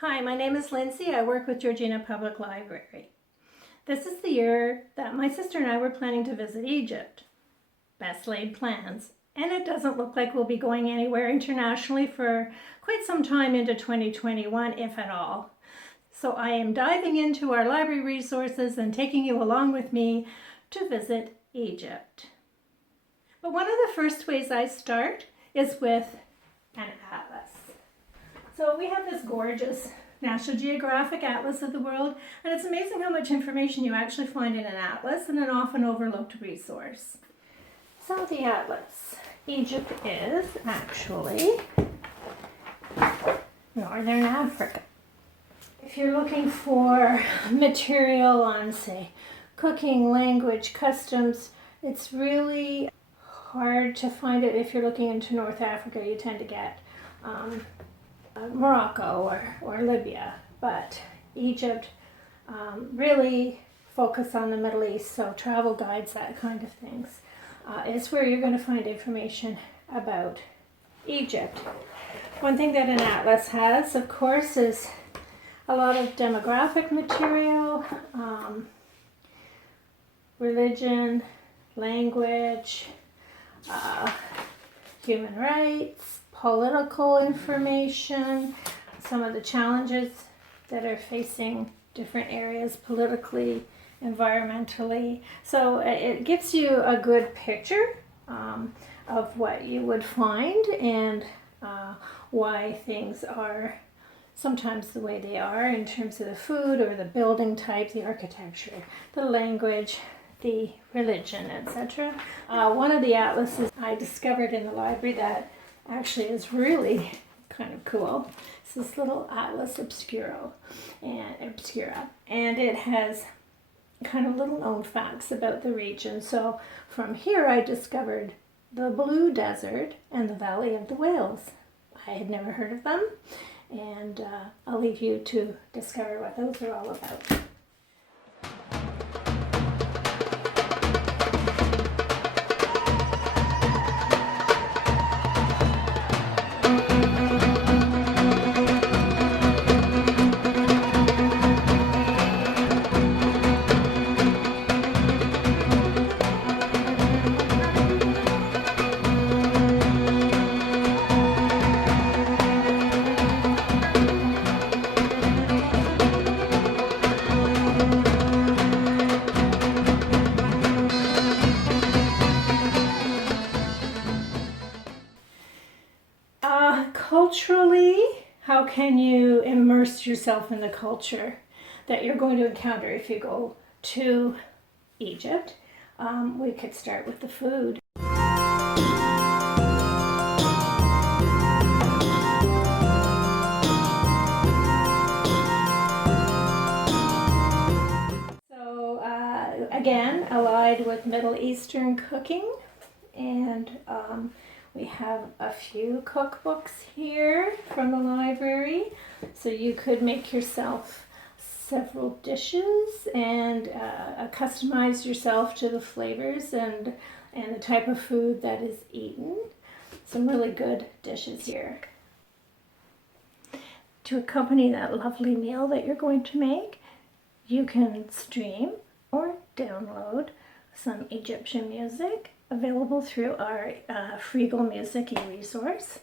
Hi, my name is Lindsay. I work with Georgina Public Library. This is the year that my sister and I were planning to visit Egypt. Best laid plans. And it doesn't look like we'll be going anywhere internationally for quite some time into 2021, if at all. So I am diving into our library resources and taking you along with me to visit Egypt. But one of the first ways I start is with an atlas. So we have this gorgeous National Geographic Atlas of the world, and it's amazing how much information you actually find in an atlas and an often overlooked resource. So the atlas. Egypt is actually Northern Africa. If you're looking for material on, say, cooking, language, customs, it's really hard to find it. If you're looking into North Africa, you tend to get Morocco or Libya, but Egypt really focus on the Middle East, so travel guides, that kind of things, is where you're going to find information about Egypt. One thing that an atlas has, of course, is a lot of demographic material, religion, language, human rights, political information, some of the challenges that are facing different areas politically, environmentally. So it gives you a good picture of what you would find and why things are sometimes the way they are in terms of the food or the building type, the architecture, the language, the religion, etc. One of the atlases I discovered in the library that actually is really kind of cool. It's this little atlas Obscura, and it has kind of little known facts about the region. So from here I discovered the Blue Desert and the Valley of the Whales. I had never heard of them, and I'll leave you to discover what those are all about. Culturally, how can you immerse yourself in the culture that you're going to encounter if you go to Egypt? We could start with the food. So again, allied with Middle Eastern cooking, and we have a few cookbooks here from the library, so you could make yourself several dishes and customize yourself to the flavors and the type of food that is eaten. Some really good dishes here. To accompany that lovely meal that you're going to make, you can stream or download some Egyptian music available through our Freegal Music e-resource.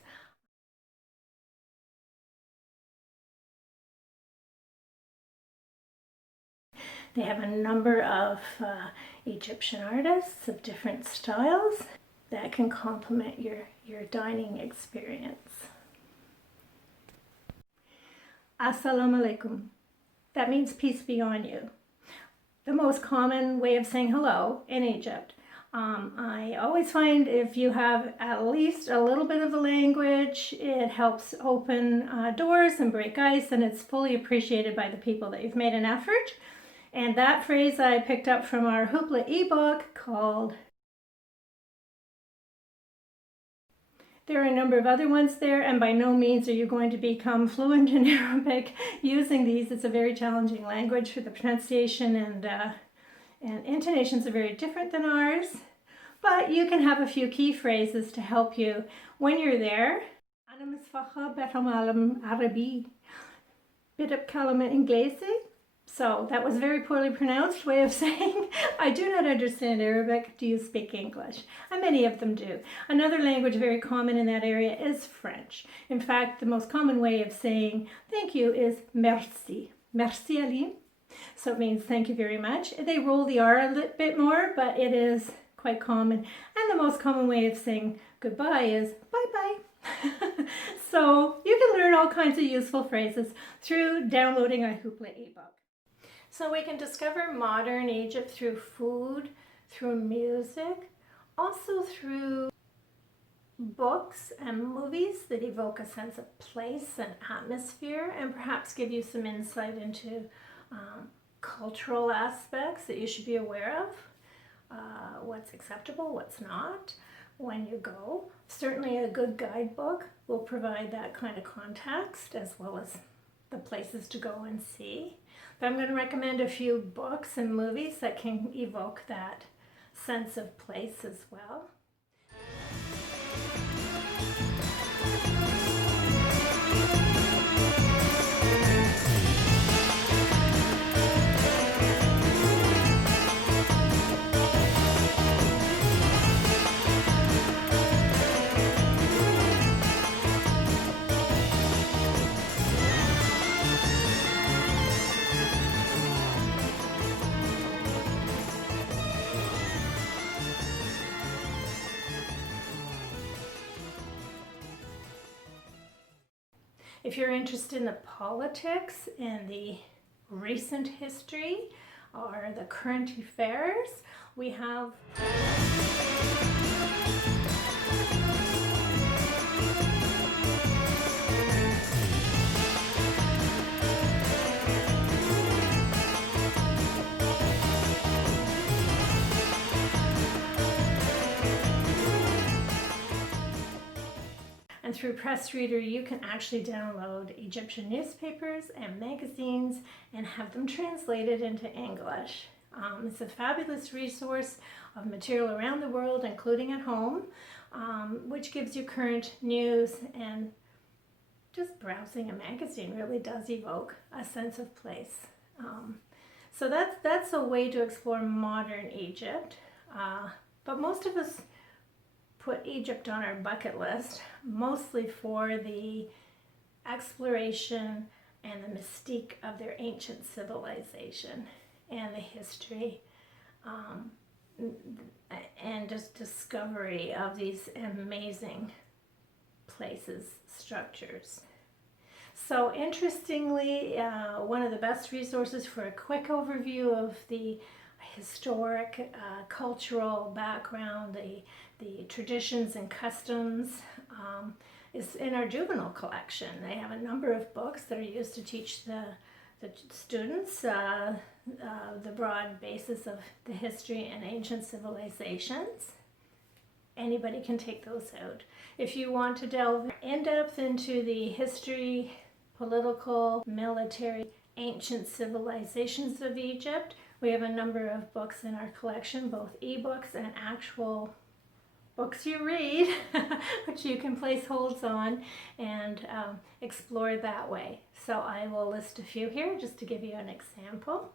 They have a number of Egyptian artists of different styles that can complement your dining experience. Assalamu alaikum. That means peace be on you. The most common way of saying hello in Egypt. I always find if you have at least a little bit of the language, it helps open doors and break ice, and it's fully appreciated by the people that you've made an effort. And that phrase I picked up from our Hoopla ebook called. There are a number of other ones there, and by no means are you going to become fluent in Arabic using these. It's a very challenging language for the pronunciation, and intonations are very different than ours. But you can have a few key phrases to help you when you're there. bidip kalama inglese. So that was a very poorly pronounced way of saying, I do not understand Arabic, do you speak English? And many of them do. Another language very common in that area is French. In fact, the most common way of saying thank you is merci. Merci Aline. So it means thank you very much. They roll the R a little bit more, but it is quite common. And the most common way of saying goodbye is bye-bye. So you can learn all kinds of useful phrases through downloading a Hoopla ebook. So we can discover modern Egypt through food, through music, also through books and movies that evoke a sense of place and atmosphere, and perhaps give you some insight into cultural aspects that you should be aware of, what's acceptable, what's not when you go. Certainly a good guidebook will provide that kind of context as well as the places to go and see. But I'm going to recommend a few books and movies that can evoke that sense of place as well. If you're interested in the politics and the recent history or the current affairs, we have And through Press Reader, you can actually download Egyptian newspapers and magazines and have them translated into English. It's a fabulous resource of material around the world, including at home, which gives you current news, and just browsing a magazine really does evoke a sense of place. So that's a way to explore modern Egypt, but most of us put Egypt on our bucket list, mostly for the exploration and the mystique of their ancient civilization and the history, and just discovery of these amazing places, structures. So interestingly, one of the best resources for a quick overview of the historic, cultural background, the traditions and customs, is in our juvenile collection. They have a number of books that are used to teach the students the broad basis of the history and ancient civilizations. Anybody can take those out. If you want to delve in depth into the history, political, military, ancient civilizations of Egypt, we have a number of books in our collection, both ebooks and actual books you read, which you can place holds on and explore that way. So I will list a few here just to give you an example.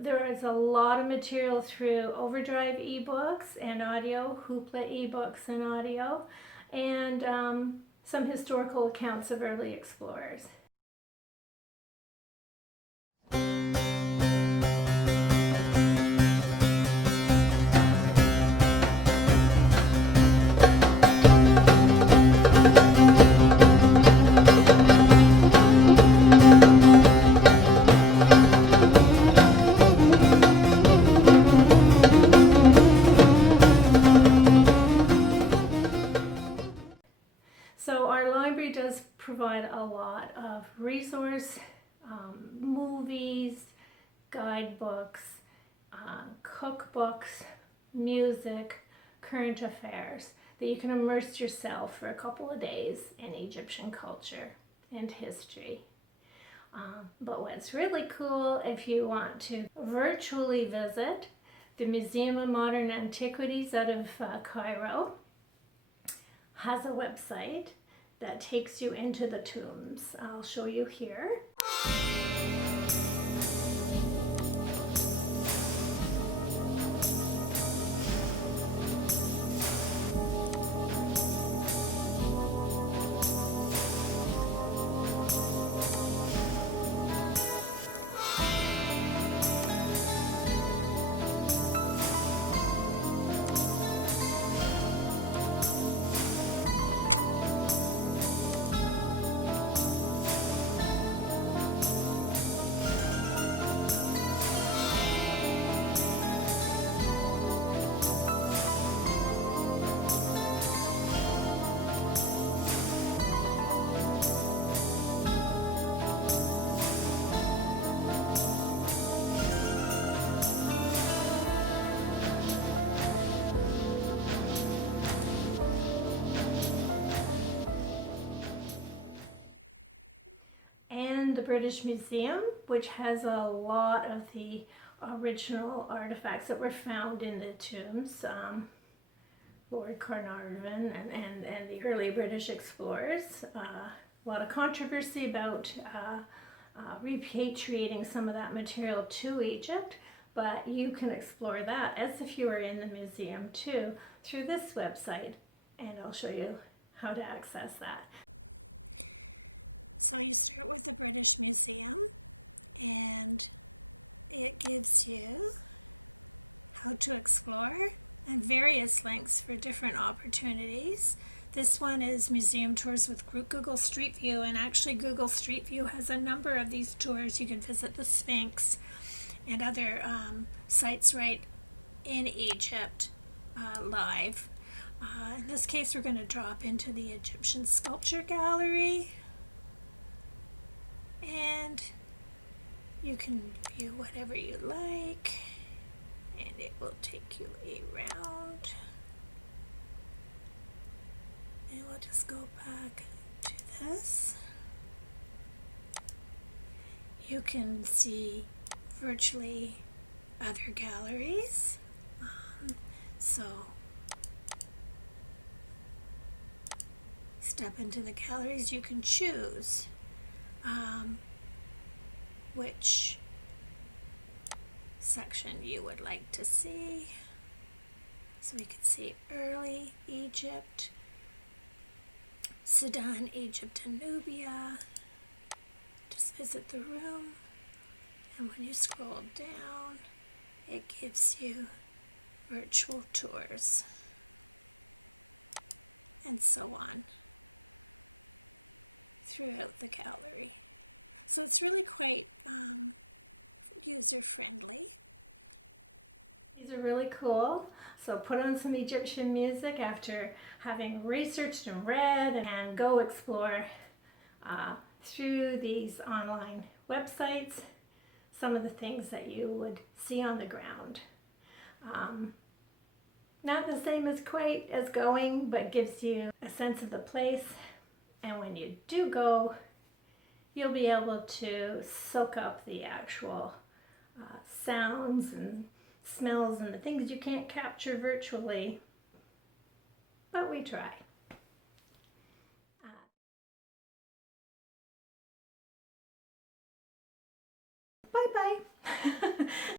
There's a lot of material through Overdrive ebooks and audio, Hoopla ebooks and audio, and some historical accounts of early explorers. So our library does provide a lot of resource, movies, guidebooks, cookbooks, music, current affairs that you can immerse yourself for a couple of days in Egyptian culture. and history. But what's really cool, if you want to virtually visit the Museum of Modern Antiquities out of Cairo, has a website that takes you into the tombs. I'll show you here. The British Museum, which has a lot of the original artifacts that were found in the tombs. Lord Carnarvon and the early British explorers. A lot of controversy about repatriating some of that material to Egypt, but you can explore that as if you were in the museum too through this website, and I'll show you how to access that. So you start with the British Museum, and it gives you how to explore and various links for different opportunities. This one is museum tours with Google Street View, and actually Google Street View has a number of these tours. You can visit the Sphynx and other sites right in Egypt live. In this case, we're going to drop into the Egyptian Sculpture Gallery. And you can view whatever you like, and it will take you around. And we'll just go back to this. You can see virtually other galleries. So step into the galleries, you can choose which section you would like to see. So we can see early Egypt, Sudan, Egypt, and Nubia. Just visit the room, and when you scroll down, it gives you virtual tours, and so on throughout the gallery. So it's really quite user-friendly. These are really cool. So put on some Egyptian music after having researched and read, and go explore through these online websites some of the things that you would see on the ground. Not the same as quite as going, but gives you a sense of the place. And when you do go, you'll be able to soak up the actual sounds and smells and the things you can't capture virtually, but we try.